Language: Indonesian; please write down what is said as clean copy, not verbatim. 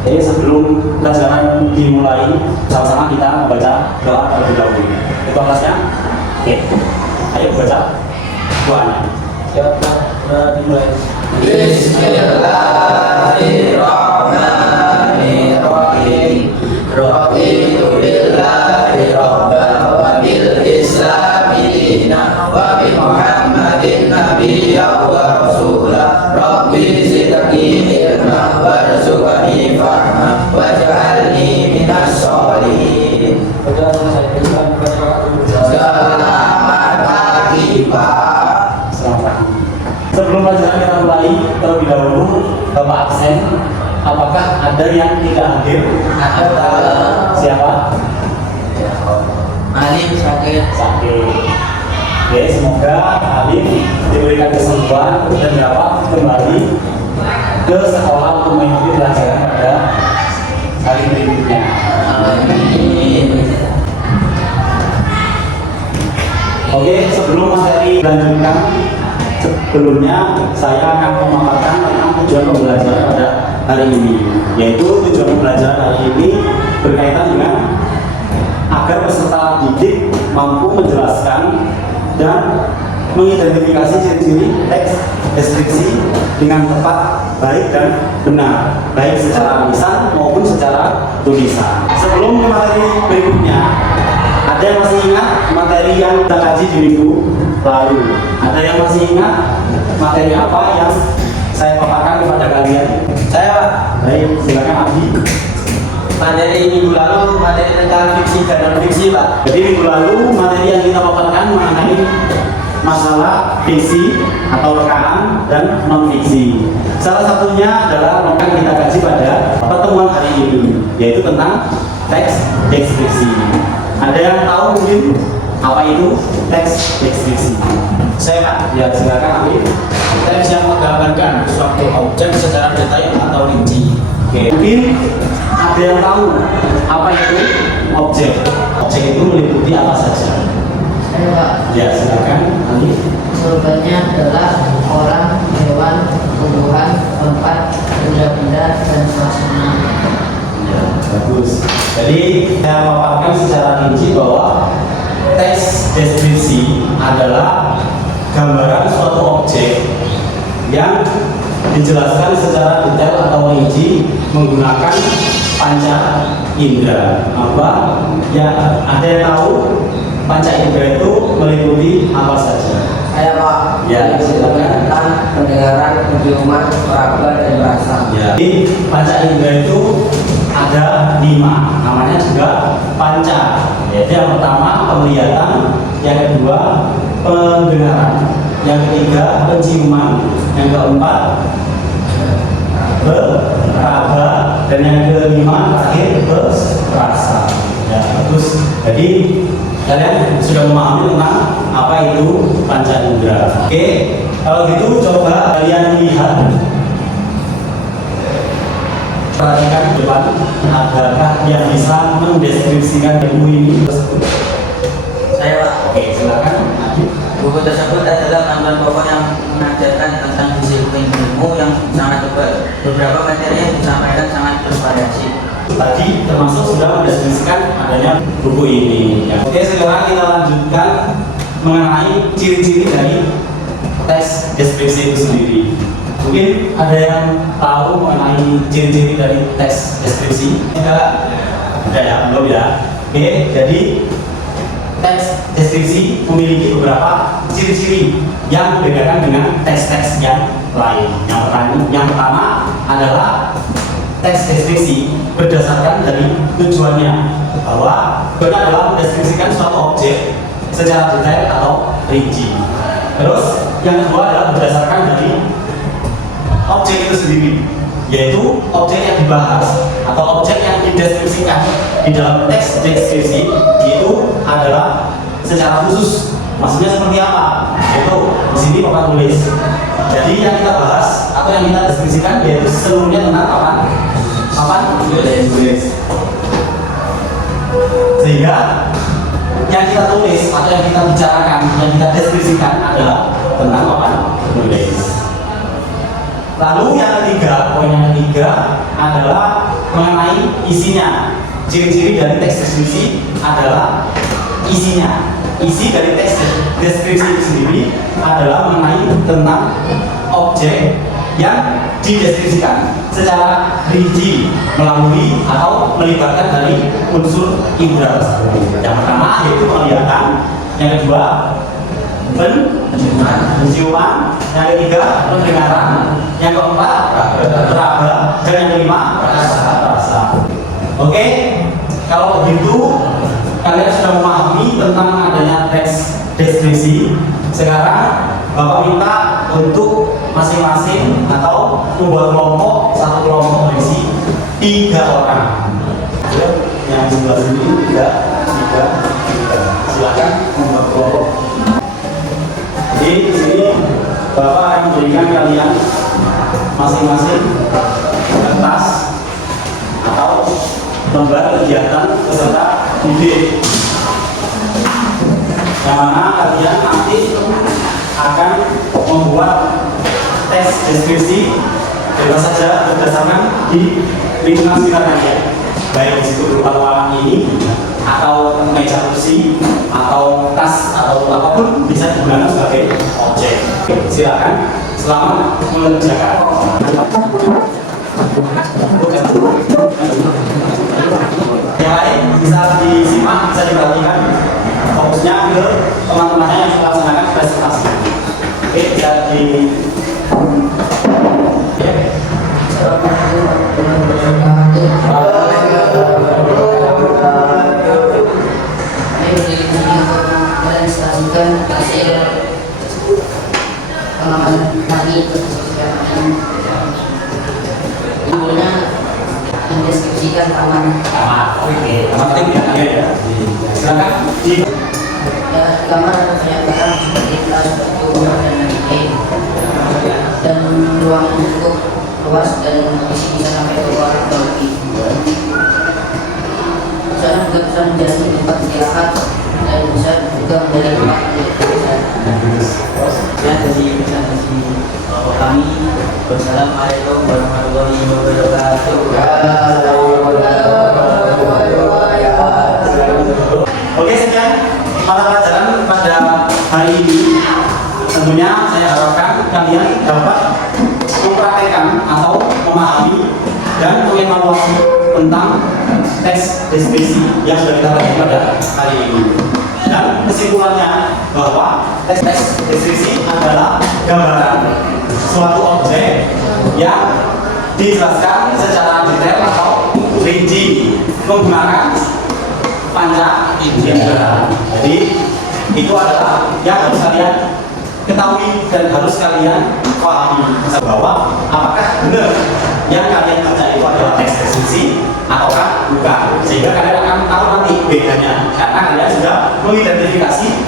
Jadi sebelum pelajaran dimulai, sama-sama kita membaca doa terlebih dahulu. Itu kelasnya? Oke. Ayo baca doanya. Ya, dimulai. Bismillahirrahmanirrahim. Raditu billahi rabban wa bil islami dinan wa bi Muhammadin nabiyyan wa rasulah. Rabbi zidni ilman warzuqni fahman waj'alni minas sholihin. Selamat pagi Pak. Selamat pagi. Sebelum pelajaran kita mulai, terlebih dahulu Bapak absen. Apakah ada yang tidak hadir? Ada. Siapa? Alif sakit. Oke, semoga Alif diberikan kesembuhan dan dapat kembali ke sekolah untuk mengikuti pelajaran pada hari berikutnya. Amin. Oke, sebelum materi dilanjutkan, sebelumnya saya akan memaparkan tentang tujuan pembelajaran pada hari ini, yaitu tujuan pembelajaran hari ini berkaitan dengan agar peserta didik mampu menjelaskan dan mengidentifikasi ciri-ciri teks deskripsi dengan tepat, baik dan benar, baik secara lisan maupun secara tulisan. Sebelum ke materi berikutnya, ada yang masih ingat materi yang kita kaji di minggu lalu? Ada yang masih ingat materi apa yang saya paparkan kepada kalian? Saya Pak. Baik, silakan Abdi. Materi minggu lalu materi tentang fiksi dan non fiksi Pak. Jadi minggu lalu materi yang kita paparkan mengenai masalah fiksi atau rekaan dan non fiksi. Salah satunya adalah yang kita kaji pada pertemuan hari ini, yaitu tentang teks deskripsi. Ada yang tahu mungkin apa itu teks deskripsi? Saya Pak. Ya, silakan Amir. Teks yang menggambarkan suatu objek secara detail atau rinci. Oke. Mungkin ada yang tahu apa itu objek? Objek itu meliputi apa saja? Saya Pak, Ya, silakan Amir. jawabannya adalah orang, hewan, tumbuhan, tempat, benda-benda, dan suasana. Ya, bagus. Jadi saya paparkan secara rinci bahwa teks deskripsi adalah gambaran suatu objek yang dijelaskan secara detail atau rinci menggunakan panca indera. Apa? Ya, ada yang tahu panca indera itu meliputi apa saja? Saya Pak. Ya, silakan. Tentang pendengaran, penciuman, peraba, dan rasa. Ya. Jadi panca indera itu ada 5, namanya juga panca. Yaitu yang pertama penglihatan, yang kedua pendengaran, yang ketiga penciuman, yang keempat peraba, dan yang kelima terakhir rasa. Ya, bagus. Jadi kalian sudah memahami tentang apa itu panca indera. Oke, kalau gitu coba kalian lihat, perhatikan ke depan, adakah yang bisa mendeskripsikan ilmu ini tersebut? Saya Pak. Oke, silakan. Buku tersebut adalah panduan pokok yang mengajarkan tentang disiplin ilmu yang sangat tebal. Beberapa materi yang disampaikan sangat bervariasi. Tadi termasuk sudah mendeskripsikan adanya buku ini. Ya. Oke, sekarang kita lanjutkan mengenai ciri-ciri dari teks deskripsi itu sendiri. Mungkin ada yang tahu mengenai ciri-ciri dari teks deskripsi? Tidak? Tidak ya, belum ya. Oke, jadi teks deskripsi memiliki beberapa ciri-ciri yang membedakan dengan teks-teks yang lain. Yang pertama adalah teks deskripsi berdasarkan dari tujuannya, bahwa itu adalah mendeskripsikan suatu objek secara detail atau rinci. Terus yang kedua adalah berdasarkan dari objek itu sendiri, yaitu objek yang dibahas atau objek yang dideskripsikan di dalam teks deskripsi itu adalah secara khusus. Maksudnya seperti apa? Yaitu di sini Bapak tulis. Jadi yang kita bahas atau yang kita deskripsikan yaitu seluruhnya tentang apa? Tulis. Sehingga yang kita tulis atau yang kita bicarakan, yang kita deskripsikan adalah tentang apa? Tulis. Lalu yang ketiga, poin yang ketiga adalah mengenai isinya. Ciri-ciri dari teks deskripsi adalah isinya. Isi dari teks deskripsi itu sendiri adalah mengenai tentang objek yang dideskripsikan secara rinci melalui atau melibatkan dari unsur indera tersebut. Yang pertama yaitu penglihatan, yang kedua penciuman, yang ketiga pendengaran, yang keempat raba, dan yang kelima rasa. Oke, kalau begitu kalian sudah memahami tentang adanya teks deskripsi. Sekarang Bapak minta untuk masing-masing atau membuat kelompok, satu kelompok berisi 3 orang. Yang sebelah sini 3. Silakan membuat kelompok. Jadi di sini Bapak akan memberikan kalian masing-masing kertas atau lembar kegiatan beserta ide, yang mana kalian nanti akan membuat tes deskripsi bebas saja berdasarkan di lingkungan sekitar kalian, baik di situ berupa ruangan ini atau meja kursi atau tas atau apapun bisa digunakan sebagai objek. Silakan, selamat mengerjakan. Yang lain bisa disimak, bisa diperhatikan, fokusnya ke teman-temannya yang melaksanakan presentasi. Oke, jadi merealisasikan hasil pengamatan kami judulnya mendeskripsikan taman. oke, penting ya. Silakan di Kamar menyatakan seperti kelas berjumlah dan lain-lain, dan ruangan cukup luas dan isi bisa sampai 2 orang atau lebih. Sana juga bisa menjadi tempat istirahat dan bisa juga menjadi tempat Ya, jadi presentasi kami. Wassalamualaikum warahmatullahi wabarakatuh. Oke, sekian mata pelajaran pada hari ini. Tentunya saya harapkan kalian dapat mempraktekkan atau memahami dan mengevaluasi tentang teks deskripsi yang sudah kita bahas pada hari ini. Dan kesimpulannya bahwa teks deskripsi adalah gambaran suatu objek yang dijelaskan secara detail atau rinci menggunakan panca indera. Jadi itu adalah yang harus kalian ketahui dan harus kalian pahami bahwa apakah benar yang kalian baca itu adalah teks deskripsi ataukah bukan, sehingga kalian akan tahu nanti bedanya karena kalian sudah mengidentifikasi